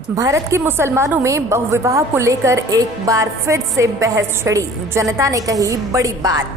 भारत के मुसलमानों में बहुविवाह को लेकर एक बार फिर से बहस छिड़ी। जनता ने कही बड़ी बात।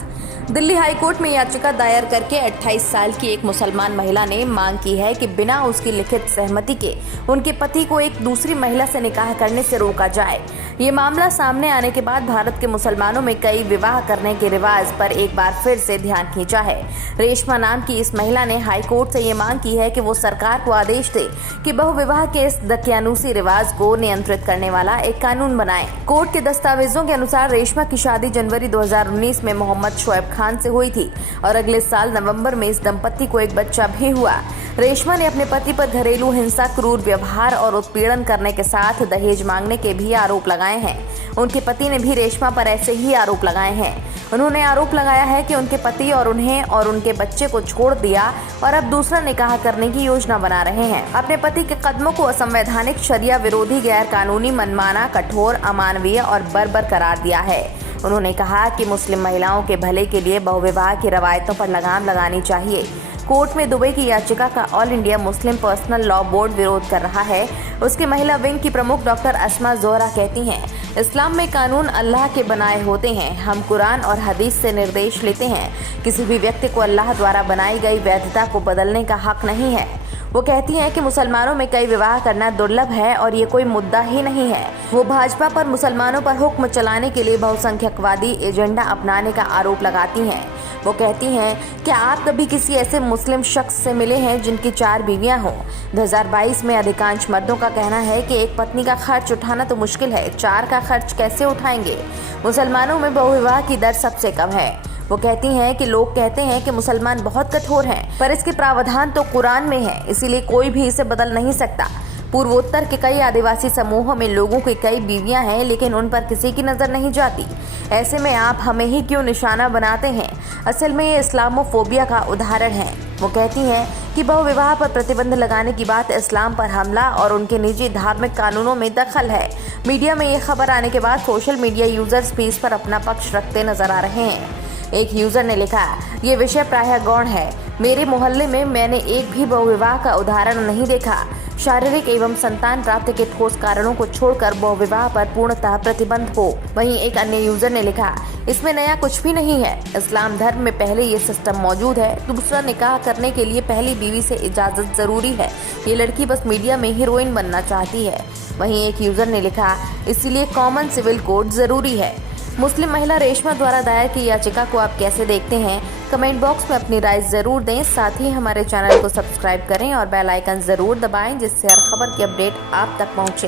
दिल्ली हाई कोर्ट में याचिका दायर करके 28 साल की एक मुसलमान महिला ने मांग की है कि बिना उसकी लिखित सहमति के उनके पति को एक दूसरी महिला से निकाह करने से रोका जाए। ये मामला सामने आने के बाद भारत के मुसलमानों में कई विवाह करने के रिवाज पर एक बार फिर से ध्यान खींचा है। रेशमा नाम की इस महिला ने हाई कोर्ट से ये मांग की है कि वो सरकार को आदेश दे कि बहुविवाह के इस दकियानूसी रिवाज को नियंत्रित करने वाला एक कानून बनाए। कोर्ट के दस्तावेजों के अनुसार रेशमा की शादी जनवरी 2019 में मोहम्मद शोएब खान से हुई थी और अगले साल नवंबर में इस दंपति को एक बच्चा भी हुआ। रेशमा ने अपने पति पर घरेलू हिंसा, क्रूर व्यवहार और उत्पीड़न करने के साथ दहेज मांगने के भी आरोप लगाए हैं। उनके पति ने भी रेशमा पर ऐसे ही आरोप लगाए हैं। उन्होंने आरोप लगाया है कि उनके पति और उन्हें और उनके बच्चे को छोड़ दिया और अब दूसरा निकाह करने की योजना बना रहे हैं। अपने पति के कदमों को असंवैधानिक, शरिया विरोधी, गैर कानूनी, मनमाना, कठोर, अमानवीय और बर्बर करार दिया है। उन्होंने कहा कि मुस्लिम महिलाओं के भले के लिए बहुविवाह की रवायतों पर लगाम लगानी चाहिए। कोर्ट में दुबई की याचिका का all India Muslim personal law board विरोध कर रहा है। उसके महिला विंग की प्रमुख डॉक्टर अस्मा जोहरा कहती हैं, इस्लाम में कानून अल्लाह के बनाए होते हैं। हम कुरान और हदीस से निर्देश लेते हैं। किसी भी व्यक्ति को अल्लाह द्वारा बनाई गई वैधता को बदलने का हक नहीं है। वो कहती हैं कि मुसलमानों में कई विवाह करना दुर्लभ है और ये कोई मुद्दा ही नहीं है। वो भाजपा पर मुसलमानों पर हुक्म चलाने के लिए बहुसंख्यकवादी एजेंडा अपनाने का आरोप लगाती हैं। वो कहती हैं कि आप कभी किसी ऐसे मुस्लिम शख्स से मिले हैं जिनकी 4 बीवियां हों? 2022 में अधिकांश मर्दों का कहना है कि एक पत्नी का खर्च उठाना तो मुश्किल है, 4 का खर्च कैसे उठाएंगे? मुसलमानों में बहुविवाह की दर सबसे कम है। वो कहती हैं कि लोग कहते हैं कि मुसलमान बहुत कठोर हैं, पर इसके प्रावधान तो कुरान में है, इसीलिए कोई भी इसे बदल नहीं सकता। पूर्वोत्तर के कई आदिवासी समूहों में लोगों की कई बीवियां हैं, लेकिन उन पर किसी की नजर नहीं जाती। ऐसे में आप हमें ही क्यों निशाना बनाते हैं? असल में ये इस्लामोफोबिया का उदाहरण है। वो कहती हैं कि बहुविवाह पर प्रतिबंध लगाने की बात इस्लाम पर हमला और उनके निजी धार्मिक कानूनों में दखल है। मीडिया में ये खबर आने के बाद सोशल मीडिया यूजर्स भी इस पर अपना पक्ष रखते नजर आ रहे हैं। एक यूजर ने लिखा, ये विषय प्रायः गौण है। मेरे मोहल्ले में मैंने एक भी बहुविवाह का उदाहरण नहीं देखा। शारीरिक एवं संतान प्राप्ति के ठोस कारणों को छोड़कर बहुविवाह पर पूर्णतः प्रतिबंध हो। वहीं एक अन्य यूजर ने लिखा, इसमें नया कुछ भी नहीं है। इस्लाम धर्म में पहले ये सिस्टम मौजूद है। दूसरा निकाह करने के लिए पहली बीवी से इजाजत जरूरी है। ये लड़की बस मीडिया में हीरोइन बनना चाहती है। वहीं एक यूजर ने लिखा, इसीलिए कॉमन सिविल कोड जरूरी है। मुस्लिम महिला रेशमा द्वारा दायर की याचिका को आप कैसे देखते हैं? कमेंट बॉक्स में अपनी राय जरूर दें। साथ ही हमारे चैनल को सब्सक्राइब करें और बेल आइकन जरूर दबाएं, जिससे हर खबर की अपडेट आप तक पहुंचे।